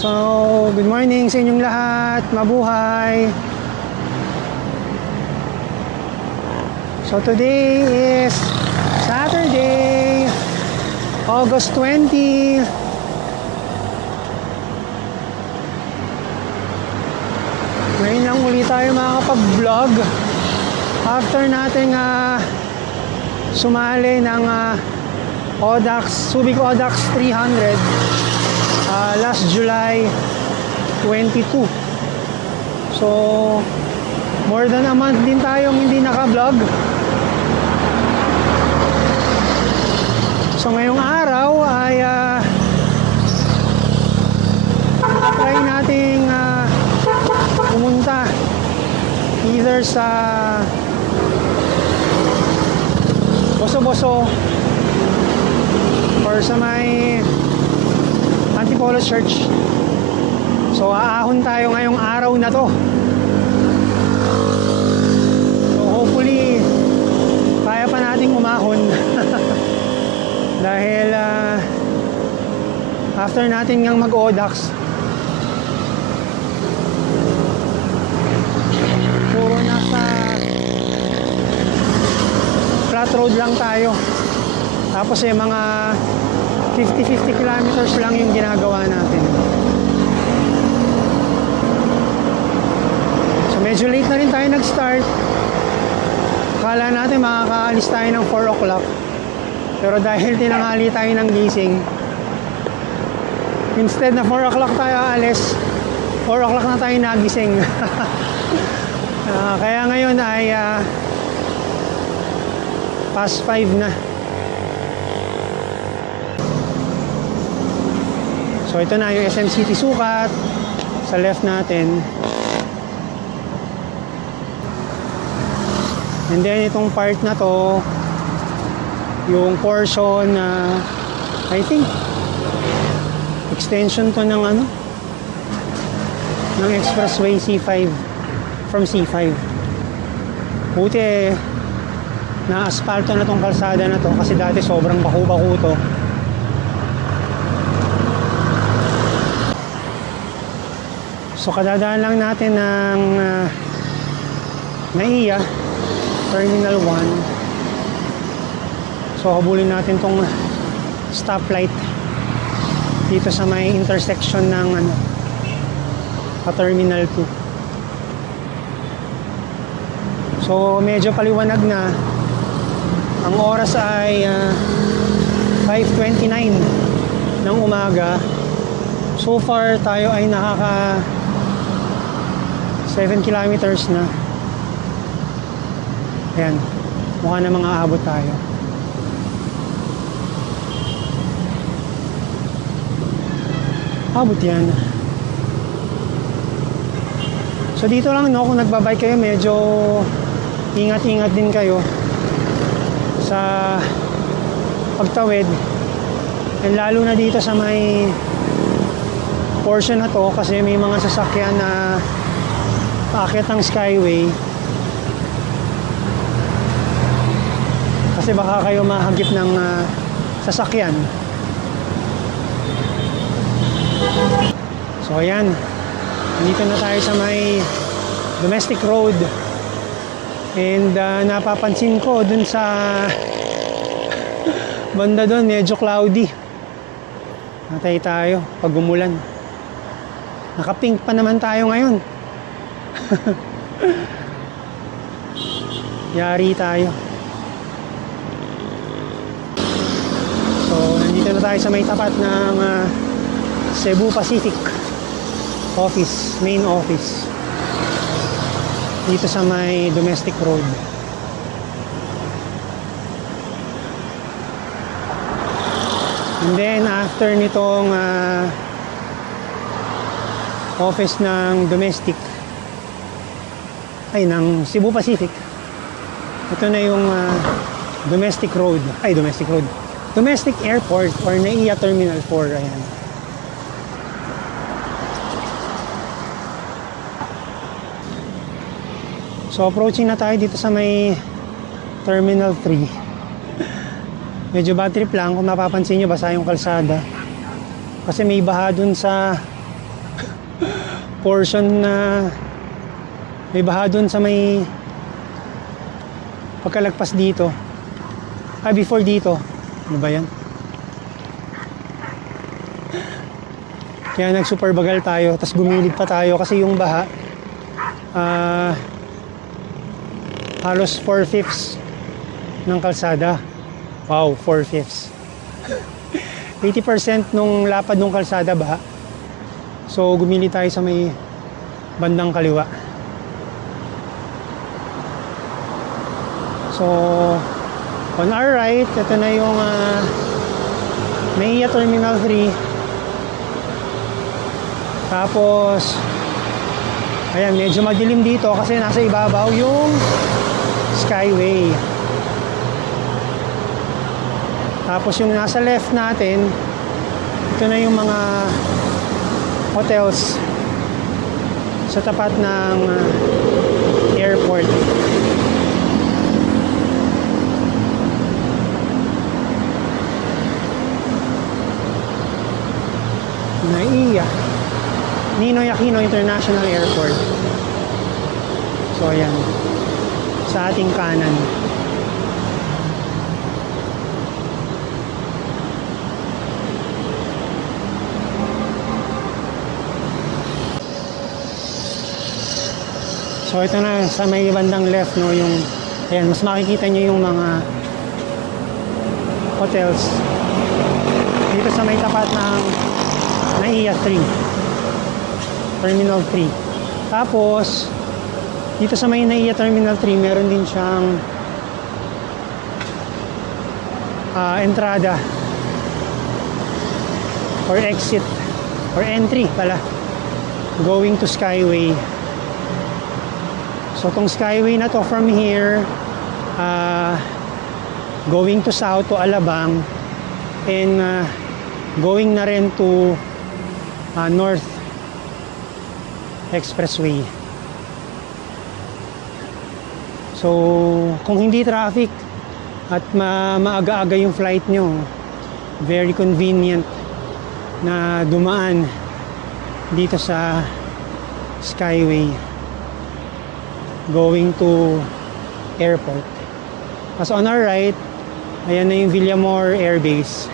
So, good morning sa inyong lahat. Mabuhay. So, today is Saturday, August 20. Ngayon lang ulit tayo makakapag-vlog after natin sumali ng Subic Audax 300 last July 22. So more than a month din tayong hindi naka-vlog. So ngayong araw ay try nating pumunta either sa Boso-Boso or sa may Antipolo Church. So aahon tayo ngayong araw na to. So hopefully kaya pa nating umahon. Dahil after natin ngang mag-Audax, puro nasa flat road lang tayo. Tapos mga 50-50 kilometers lang yung ginagawa natin. So medyo late na rin tayo nag-start. Akala natin makakaalis tayo ng 4 o'clock. Pero dahil tinanghali tayo ng gising, instead na 4 o'clock tayo aalis, 4 o'clock na tayo nagising. Kaya ngayon ay past 5 na. So ito na yung SM City Sukat sa left natin. And then itong part na to, yung portion na I think extension to ng ng expressway C5 from C5. Buti na asfalto na tong kalsada na to kasi dati sobrang baku-baku to. So kadadaan lang natin ng NAIA Terminal 1. So habulin natin tong stoplight dito sa may intersection ng Terminal 2. So medyo paliwanag na. Ang oras ay 5:29 ng umaga. So far tayo ay nakaka 7 kilometers na. Ayan, mukha na mga aabot tayo. Abot yan. So dito lang kung nagbabike kayo, medyo ingat-ingat din kayo sa pagtawid. And lalo na dito sa may portion na to kasi may mga sasakyan na paakyat ng skyway. Kasi baka kayo mahagip ng sasakyan. So ayan, dito na tayo sa may domestic road. And napapansin ko dun sa banda dun, medyo cloudy. Natay tayo pag umulan. Naka-pink pa naman tayo ngayon. Yari tayo. So nandito na tayo sa may tapat ng Cebu Pacific office, main office dito sa may domestic road. And then after nitong office ng domestic ng Cebu Pacific, ito na yung domestic road, domestic airport or NAIA Terminal 4. Ayan. So approaching na tayo dito sa may Terminal 3. Medyo bad trip lang kung mapapansin nyo, basa yung kalsada kasi may baha dun sa portion na may baha dun sa may pagkalagpas dito. Before dito. Ano ba yan? Kaya nag-super bagal tayo, tapos gumilid pa tayo kasi yung baha halos 4/5 ng kalsada. Wow, 4/5. 80% nung lapad ng kalsada baha. So gumilid tayo sa may bandang kaliwa. So on our right, ito na yung NAIA Terminal 3. Tapos ayan, medyo madilim dito kasi nasa ibabaw yung Skyway. Tapos yung nasa left natin, ito na yung mga hotels sa tapat ng airport. NAIA Ninoy Aquino International Airport. So ayan, sa ating kanan. So ito na sa may bandang left, no, yung ayan, mas makikita niyo yung mga hotels dito sa may tapat ng NAIA 3 Terminal 3. Tapos dito sa may NAIA Terminal 3 meron din siyang entrada or exit or entry pala going to Skyway. So tong Skyway na to from here going to south to Alabang and going na rin to North Expressway. So kung hindi traffic at maaga-aga yung flight nyo, very convenient na dumaan dito sa Skyway going to airport. As on our right, ayan na yung Villamor Air Base.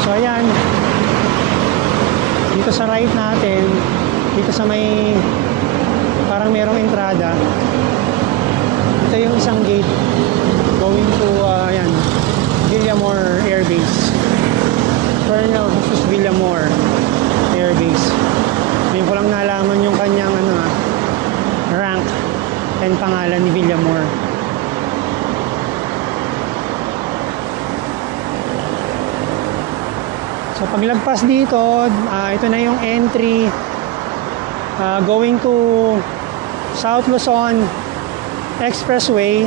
So ayan, dito sa right natin, dito sa may parang merong entrada, ito yung isang gate going to ayan, Villamor Air Base. Colonel Jesus Villamor Air Base. Ngayon ko lang nalaman yung kanyang rank and pangalan ni Villamor. So paglagpas dito, ito na yung entry going to South Luzon Expressway.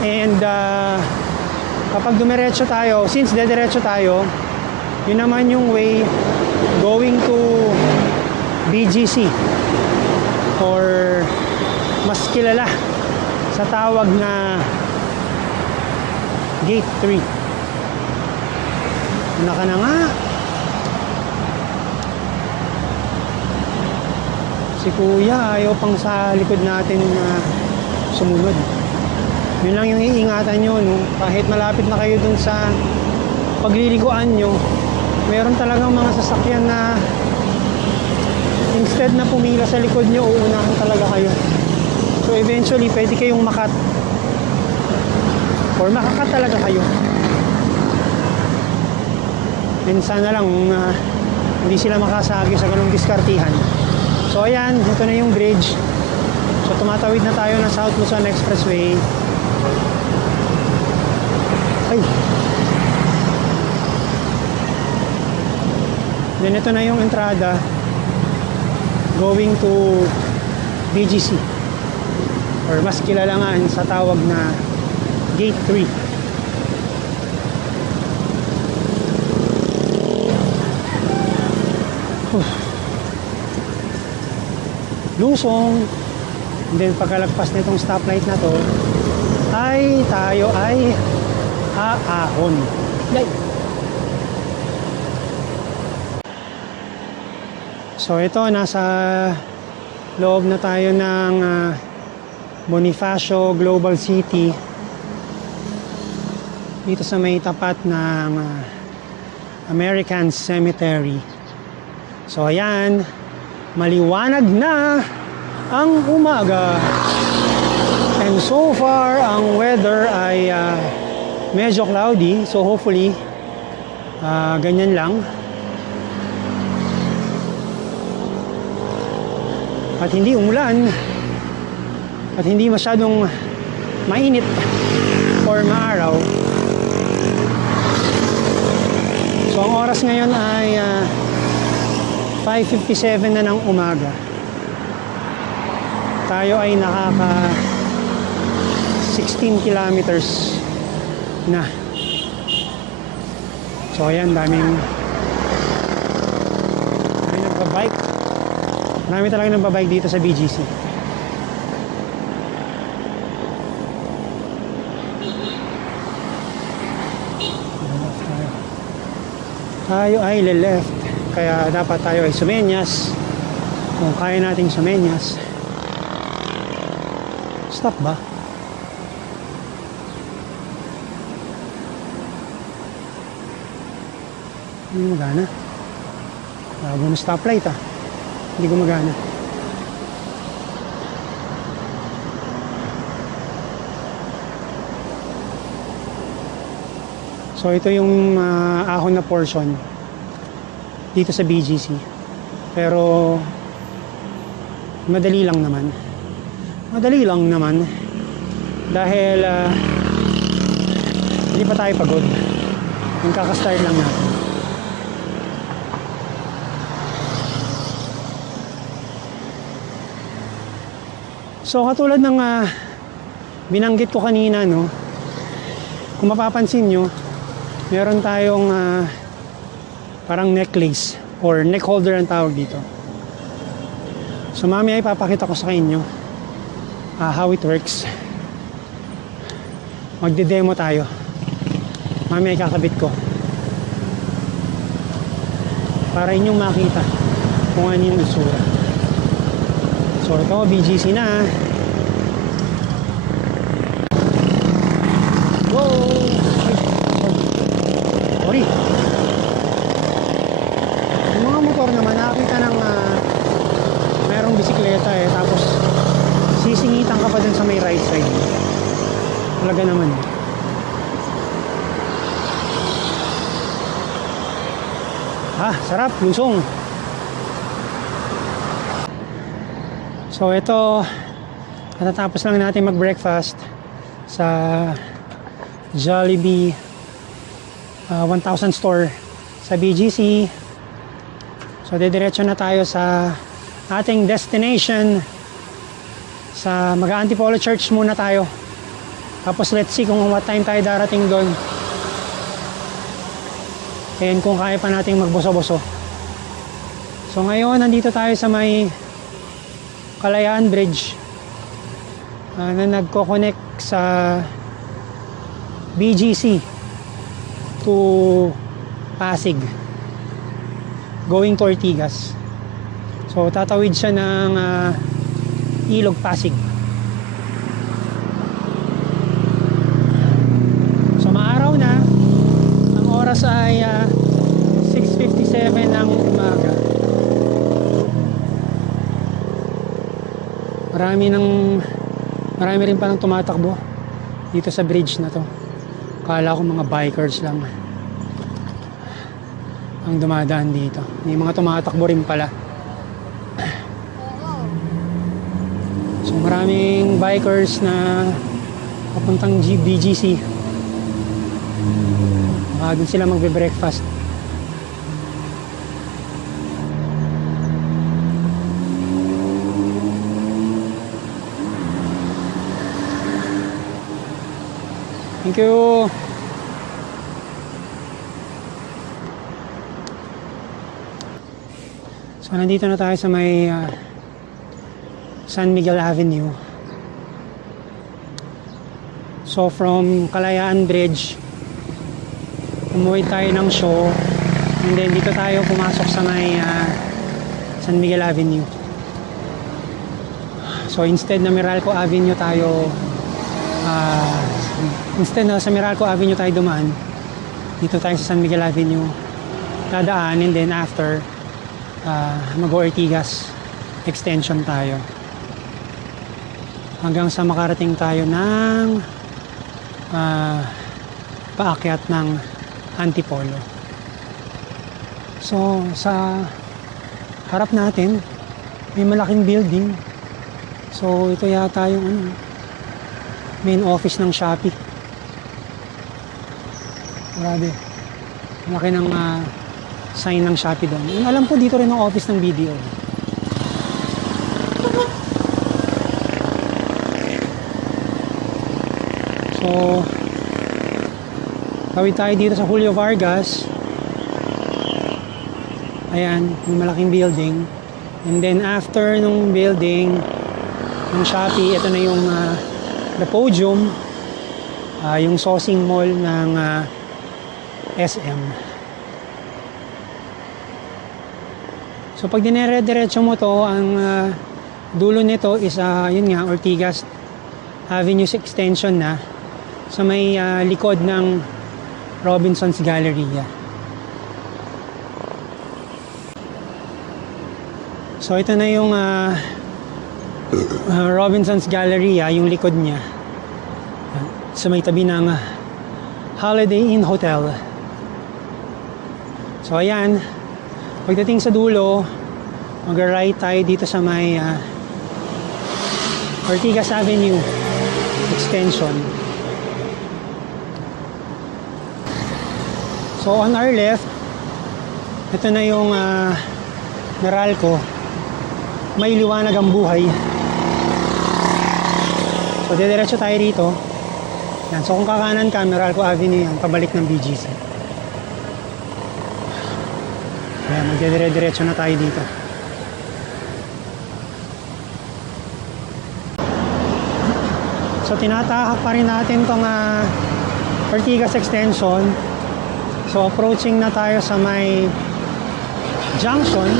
And kapag dumiretso tayo, since dediretso tayo, yun naman yung way going to BGC or mas kilala sa tawag na Gate 3. Naka na nga. Si Kuya ayaw pang sa likod natin sumunod. Yun lang yung iingatan nyo, no? Kahit malapit na kayo dun sa pagliliguan nyo, meron talagang mga sasakyan na instead na pumila sa likod nyo, uunahan talaga kayo. So eventually, pwede kayong makat or makakat talaga kayo. And sana lang hindi sila makasagi sa ganung diskartihan. So ayan, ito na yung bridge. So tumatawid na tayo ng South Luzon Expressway. Ay. Then ito na yung entrada going to BGC or mas kilala nga sa tawag na Gate 3. Lusong. And then pagkalagpas nitong stoplight na to ay tayo ay aahon. Yay! So ito, nasa loob na tayo ng Bonifacio Global City. Dito sa may tapat ng American Cemetery. So ayan, maliwanag na ang umaga. And so far, ang weather ay medyo cloudy. So hopefully, ganyan lang. At hindi umulan. At hindi masyadong mainit or maaraw. So ang oras ngayon ay 5:57 na ng umaga. Tayo ay nakaka 16 kilometers na. So ayan, daming nagbabike. Marami talaga nagbabike dito sa BGC. Tayo ay left, kaya dapat tayo ay sumenyas. Kung kaya nating sumenyas. Stop ba? Hindi gumagana. Bago na stoplight Hindi gumagana. So ito yung ahon na portion dito sa BGC. Pero madali lang naman. Madali lang naman dahil hindi pa tayo pagod. Yung kakastart lang natin. So katulad ng binanggit ko kanina, no, kung mapapansin nyo, meron tayong parang necklace or neck holder ang tawag dito. So mamaya ipapakita ko sa inyo how it works. Magde-demo tayo. Mamaya ikakabit ko para inyong makita kung ano yung itsura. So ito, BGC na. Whoa! Sorry. Yung mga motor naman, nakakita ng merong bisikleta tapos sisingitan ka pa dun sa may right side. Talaga naman. Sarap, lusong. So ito, katatapos lang natin mag-breakfast sa Jollibee 1000 store sa BGC. So didiretso na tayo sa ating destination. Sa Mag-Antipolo Church muna tayo. Tapos let's see kung what time tayo darating doon. And kung kaya pa nating magboso-boso. So ngayon nandito tayo sa may Kalayaan Bridge na nagko-connect sa BGC to Pasig going to Ortigas. So tatawid siya ng Ilog Pasig. So maaraw na. Ang oras ay 6:57 ng umaga. Marami rin palang tumatakbo dito sa bridge na to. Kala ko mga bikers lang ang dumadaan dito. May mga tumatakbo rin pala. So maraming bikers na papuntang BGC. Baka din sila magbe-breakfast. Thank you. So nandito na tayo sa may San Miguel Avenue. So from Kalayaan Bridge, umuwi tayo ng show. And then dito tayo pumasok sa may San Miguel Avenue. So instead na Meralco Avenue tayo instead na sa Meralco Avenue tayo dumaan, dito tayo sa San Miguel Avenue dadaan, and then after mag-Ortigas extension tayo hanggang sa makarating tayo ng paakyat ng Antipolo. So sa harap natin may malaking building. So ito yata yung main office ng Shopee. Grabe, laki ng sign ng Shopee doon. And alam ko dito rin ang office ng BDO. So tawid tayo dito sa Julio Vargas. Ayan, yung malaking building. And then after nung building ng Shopee, ito na yung the podium, yung Sosing Mall ng SM. So pag dinere-diretso mo to, ang dulo nito is yun nga, Ortigas Avenue extension na sa may likod ng Robinson's Galleria. So ito na yung Robinson's Galleria, yung likod niya. Sa may tabi ng Holiday Inn Hotel. So ayan, pagdating sa dulo, mag-right tayo dito sa may Ortigas Avenue extension. So on our left, ito na yung Meralco. May liwanag ang buhay. So diretso tayo rito. Yan. So kung kakanan ka, Meralco Avenue yan, pabalik ng BGC. Ayan, magdidire-diretso na tayo dito. So tinatahak pa rin natin tong Ortigas extension. So approaching na tayo sa may junction,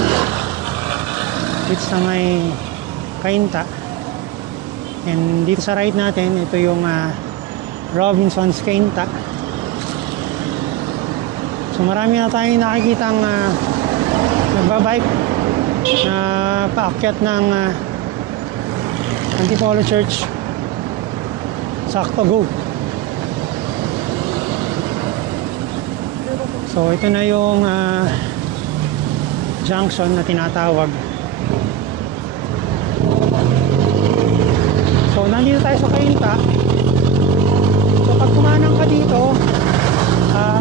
it's sa may Cainta. And dito sa right natin, ito yung Robinson's Cainta. So marami na tayong nakikitang nagbabike na paakyat ng Antipolo Church. Sakto, go! So ito na yung junction na tinatawag. So nandito tayo sa Cainta. So pag kumanang ka dito,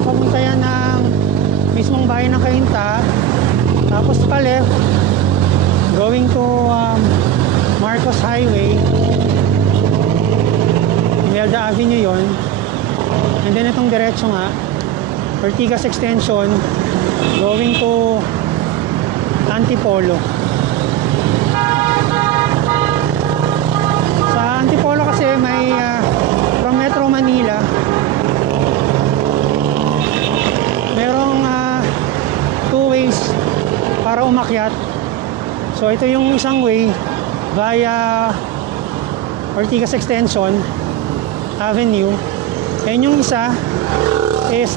papunta yan ng mismong bayan ng Cainta, tapos pa left going to Marcos Highway, Imelda Avenue yon. And then itong diretso nga, Ortigas extension going to Antipolo. Sa Antipolo kasi may from Metro Manila merong two ways para umakyat. So ito yung isang way via Ortigas extension Avenue, and yung isa is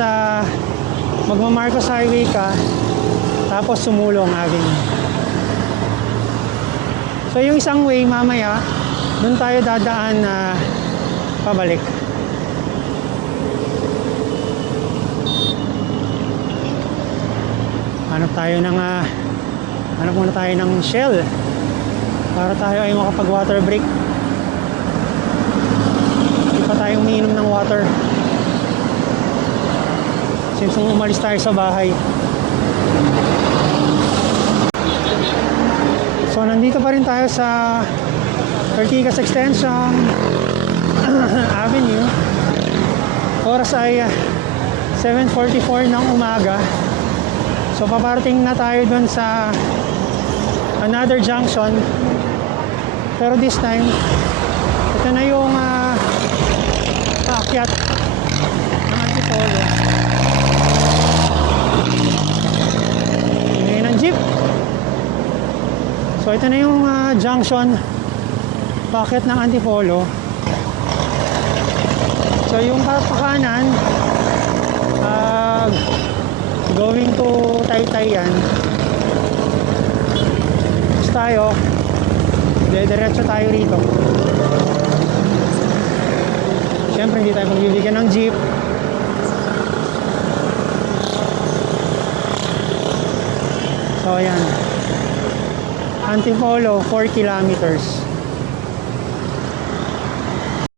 magma-Marcos Highway ka tapos Sumulong Avenue. So yung isang way mamaya doon tayo dadaan na pabalik. Hanap muna tayo ng Shell para tayo ay makapag water break. Hindi pa tayo umiinom ng water since umalis tayo sa bahay. So nandito pa rin tayo sa Ortigas extension Avenue. Oras ay 7:44 ng umaga. So paparating na tayo dun sa another junction, pero this time ito na yung paakyat ng Antipolo. Ngayon ang jeep. So ito na yung junction packet ng Antipolo. So yung kapakanan going to Taytay yan. Tapos tayo diretso tayo rito. Siyempre hindi tayo pagbibigyan ng jeep. So ayan, Antipolo 4 kilometers.